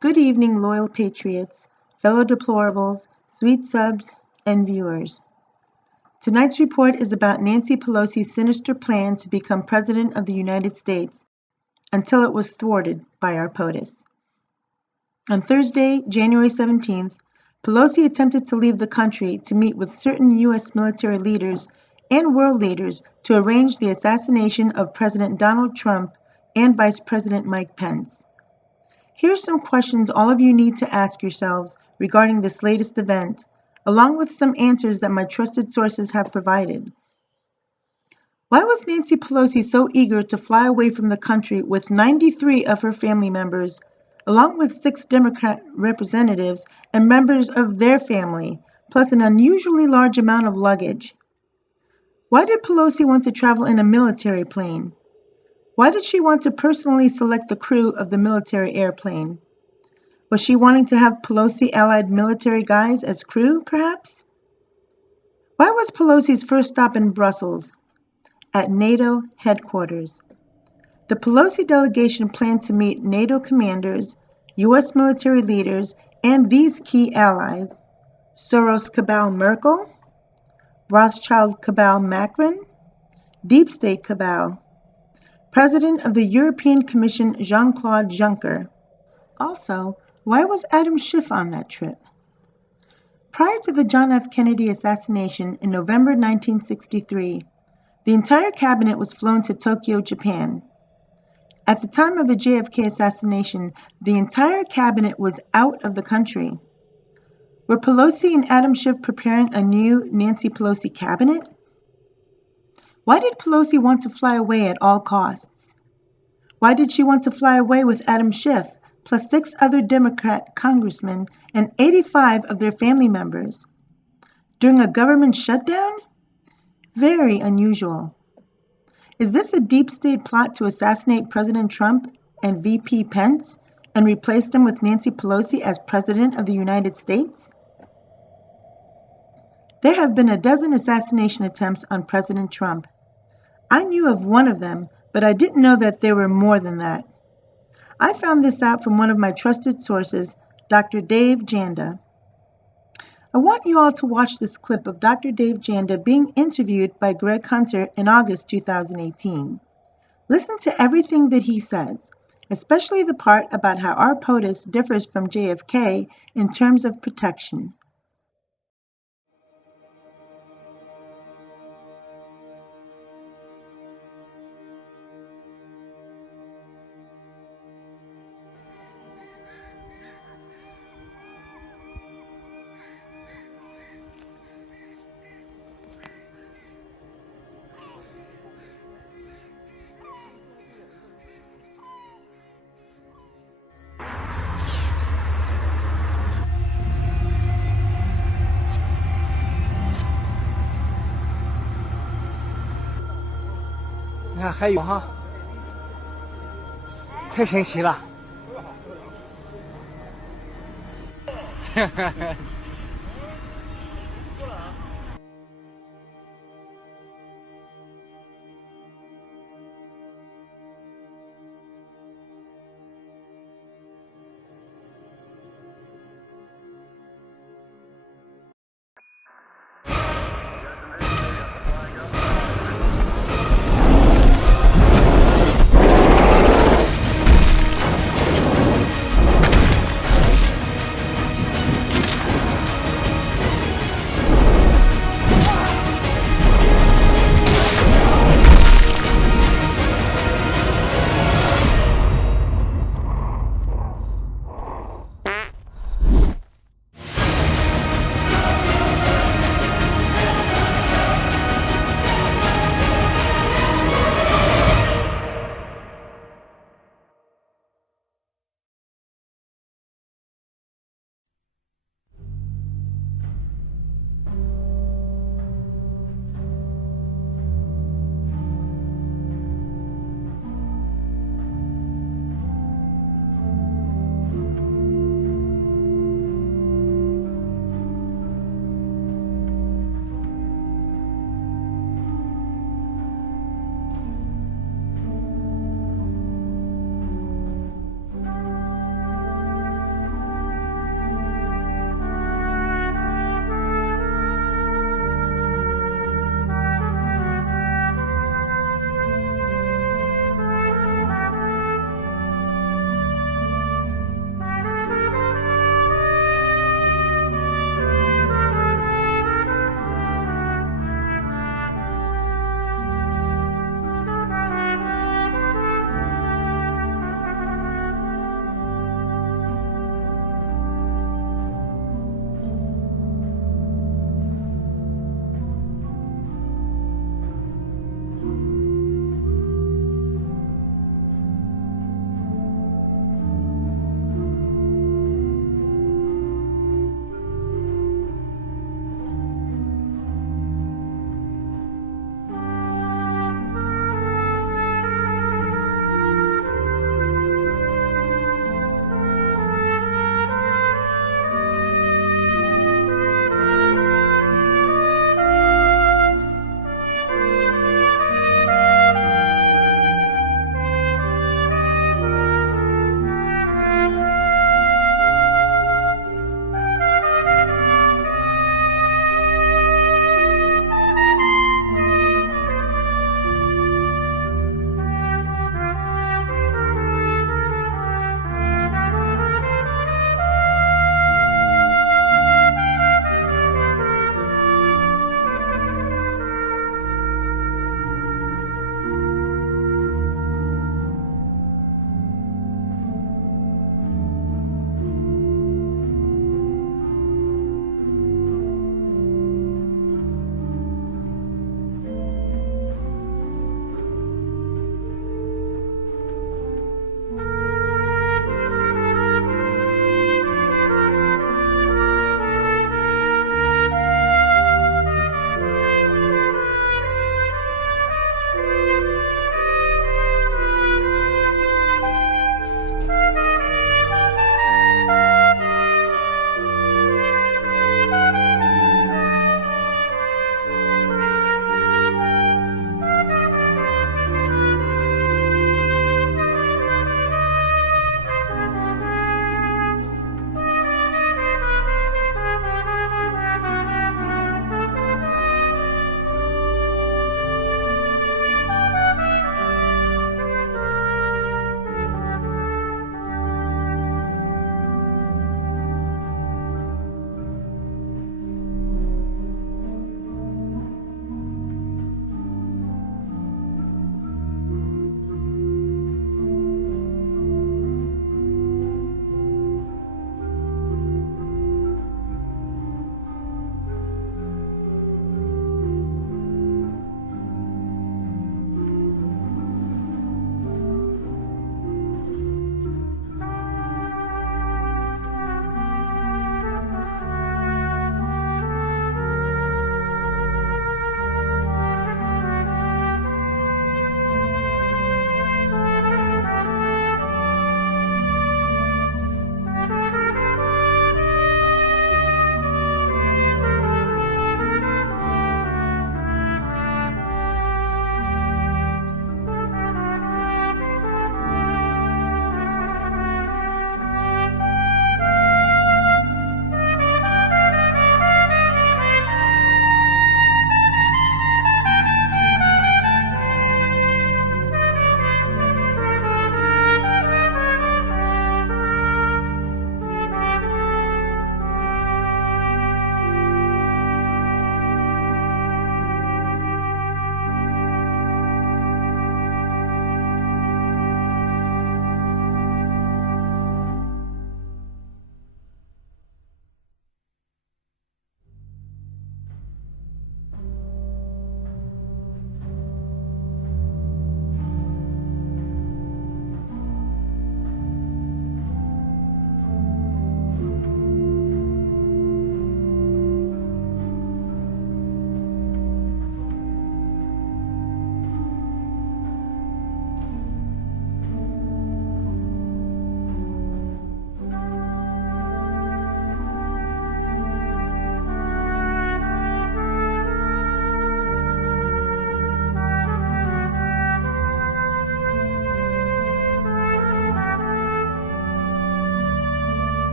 Good evening, loyal patriots, fellow deplorables, sweet subs, and viewers. Tonight's report is about Nancy Pelosi's sinister plan to become President of the United States until it was thwarted by our POTUS. On Thursday, January 17th, Pelosi attempted to leave the country to meet with certain U.S. military leaders and world leaders to arrange the assassination of President Donald Trump and Vice President Mike Pence. Here are some questions all of you need to ask yourselves regarding this latest event, along with some answers that my trusted sources have provided. Why was Nancy Pelosi so eager to fly away from the country with 93 of her family members, along with 6 Democrat representatives and members of their family, plus an unusually large amount of luggage? Why did Pelosi want to travel in a military plane? Why did she want to personally select the crew of the military airplane? Was she wanting to have Pelosi-allied military guys as crew, perhaps? Why was Pelosi's first stop in Brussels? At NATO headquarters. The Pelosi delegation planned to meet NATO commanders, U.S. military leaders, and these key allies: Soros cabal Merkel, Rothschild cabal Macron, Deep State cabal, President of the European Commission Jean-Claude Juncker. Also, why was Adam Schiff on that trip? Prior to the John F. Kennedy assassination in November 1963, the entire cabinet was flown to Tokyo, Japan. At the time of the JFK assassination, the entire cabinet was out of the country. Were Pelosi and Adam Schiff preparing a new Nancy Pelosi cabinet? Why did Pelosi want to fly away at all costs? Why did she want to fly away with Adam Schiff, plus 6 other Democrat congressmen and 85 of their family members? During a government shutdown? Very unusual. Is this a deep state plot to assassinate President Trump and VP Pence and replace them with Nancy Pelosi as President of the United States? There have been a dozen assassination attempts on President Trump. I knew of one of them, but I didn't know that there were more than that. I found this out from one of my trusted sources, Dr. Dave Janda. I want you all to watch this clip of Dr. Dave Janda being interviewed by Greg Hunter in August 2018. Listen to everything that he says, especially the part about how our POTUS differs from JFK in terms of protection.你看还有哈，太神奇了。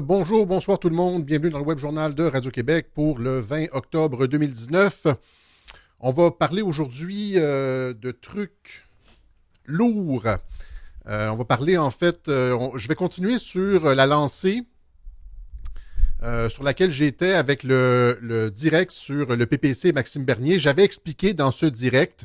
Bonjour, bonsoir tout le monde. Bienvenue dans le Web Journal de Radio-Québec pour le 20 octobre 2019. On va parler aujourd'hui de trucs lourds. On va parler en fait, je vais continuer sur la lancée sur laquelle j'étais avec le direct sur le PPC Maxime Bernier. J'avais expliqué dans ce direct,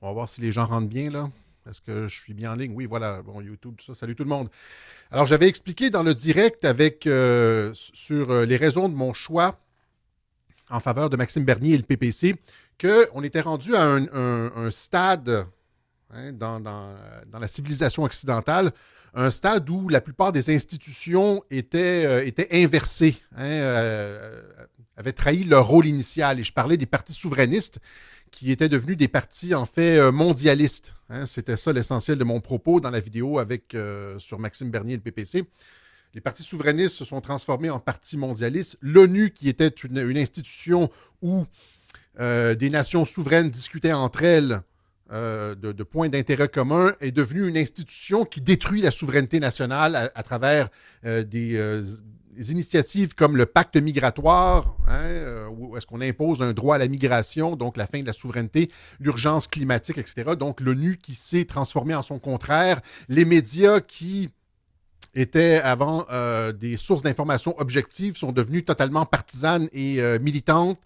on va voir si les gens rentrent bien là. Est-ce que je suis bien en ligne? Oui, voilà. Bon, YouTube, tout ça. Salut tout le monde. Alors, j'avais expliqué dans le direct sur les raisons de mon choix en faveur de Maxime Bernier et le PPC qu'on était rendu à un stade dans la civilisation occidentale, un stade où la plupart des institutions étaient inversées, avaient trahi leur rôle initial. Et je parlais des partis souverainistes qui étaient devenus des partis, en fait, mondialistes. C'était ça l'essentiel de mon propos dans la vidéo sur Maxime Bernier et le PPC. Les partis souverainistes se sont transformés en partis mondialistes. L'ONU, qui était une institution où des nations souveraines discutaient entre elles de points d'intérêt communs, est devenue une institution qui détruit la souveraineté nationale à travers des initiatives comme le pacte migratoire, où est-ce qu'on impose un droit à la migration, donc la fin de la souveraineté, l'urgence climatique, etc. Donc l'ONU qui s'est transformée en son contraire, les médias qui étaient avant des sources d'information objectives sont devenues totalement partisanes et militantes.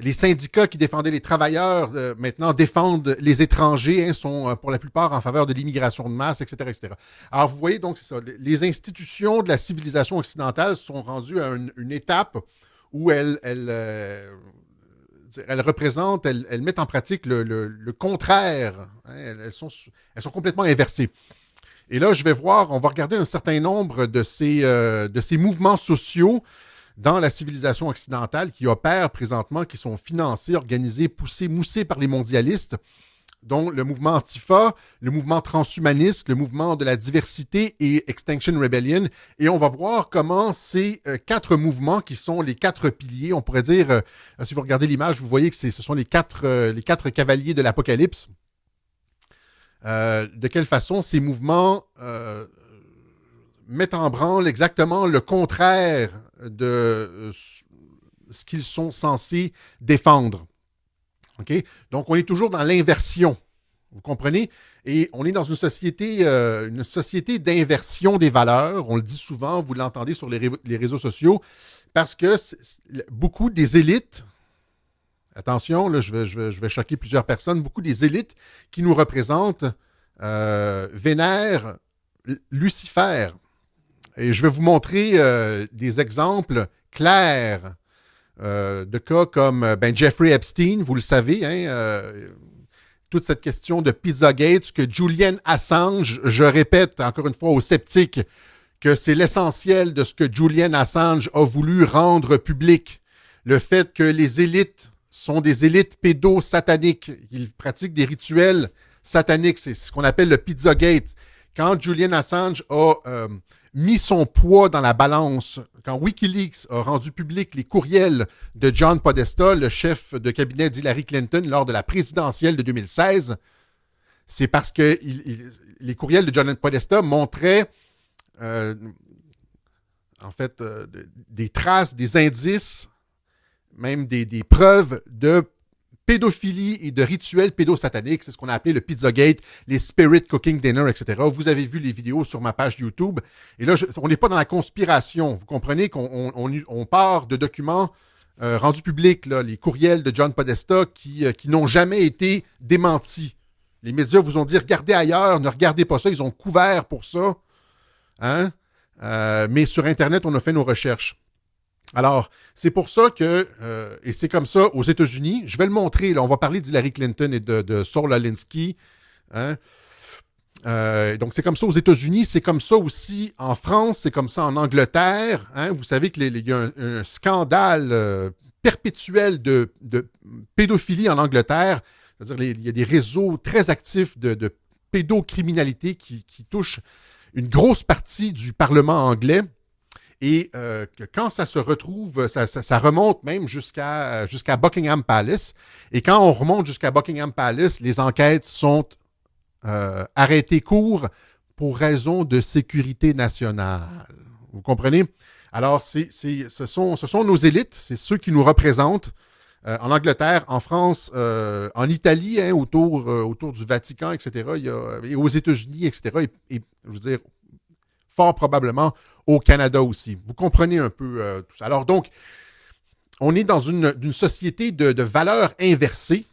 Les syndicats qui défendaient les travailleurs maintenant défendent les étrangers, sont pour la plupart en faveur de l'immigration de masse, etc., etc. Alors vous voyez donc, c'est ça, les institutions de la civilisation occidentale sont rendues à une étape où elles représentent, elles mettent en pratique le contraire. Elles sont complètement inversées. Et là, on va regarder un certain nombre de ces mouvements sociaux dans la civilisation occidentale qui opèrent présentement, qui sont financés, organisés, poussés, moussés par les mondialistes, dont le mouvement Antifa, le mouvement transhumaniste, le mouvement de la diversité et Extinction Rebellion. Et on va voir comment ces 4 mouvements, qui sont les 4 piliers, on pourrait dire, si vous regardez l'image, vous voyez que ce sont les quatre cavaliers de l'Apocalypse. De quelle façon ces mouvements mettent en branle exactement le contraire de ce qu'ils sont censés défendre. Okay? Donc, on est toujours dans l'inversion. Vous comprenez? Et on est dans une société d'inversion des valeurs. On le dit souvent, vous l'entendez sur les réseaux sociaux, parce que beaucoup des élites, attention, là, je vais choquer plusieurs personnes, beaucoup des élites qui nous représentent vénèrent Lucifer. Et je vais vous montrer des exemples clairs de cas comme Jeffrey Epstein, vous le savez, toute cette question de Pizzagate, que Julian Assange, je répète encore une fois aux sceptiques, que c'est l'essentiel de ce que Julian Assange a voulu rendre public. Le fait que les élites sont des élites pédosataniques, ils pratiquent des rituels sataniques, c'est ce qu'on appelle le Pizzagate. Quand Julian Assange a mis son poids dans la balance, quand Wikileaks a rendu public les courriels de John Podesta, le chef de cabinet d'Hillary Clinton lors de la présidentielle de 2016, c'est parce que les courriels de John Podesta montraient des traces, des indices, même des preuves de pédophilie et de rituels pédosataniques. C'est ce qu'on a appelé le Pizzagate, les Spirit Cooking Dinner, etc. Vous avez vu les vidéos sur ma page YouTube. Et là, on n'est pas dans la conspiration. Vous comprenez qu'on part de documents rendus publics, là, les courriels de John Podesta qui n'ont jamais été démentis. Les médias vous ont dit, regardez ailleurs, ne regardez pas ça. Ils ont couvert pour ça. Mais sur Internet, on a fait nos recherches. Alors, c'est pour ça que, et c'est comme ça aux États-Unis, je vais le montrer, là, on va parler d'Hillary Clinton et de Saul Alinsky. Donc, c'est comme ça aux États-Unis, c'est comme ça aussi en France, c'est comme ça en Angleterre. Vous savez qu'il y a un scandale perpétuel de pédophilie en Angleterre. C'est-à-dire il y a des réseaux très actifs de pédocriminalité qui touchent une grosse partie du Parlement anglais. Et que quand ça se retrouve, ça remonte même jusqu'à Buckingham Palace. Et quand on remonte jusqu'à Buckingham Palace, les enquêtes sont arrêtées court pour raison de sécurité nationale. Vous comprenez? Alors, ce sont nos élites, c'est ceux qui nous représentent en Angleterre, en France, en Italie, hein, autour du Vatican, etc., et aux États-Unis, etc., et je veux dire, fort probablement au Canada aussi. Vous comprenez un peu tout ça. Alors donc, on est dans une société de valeurs inversées.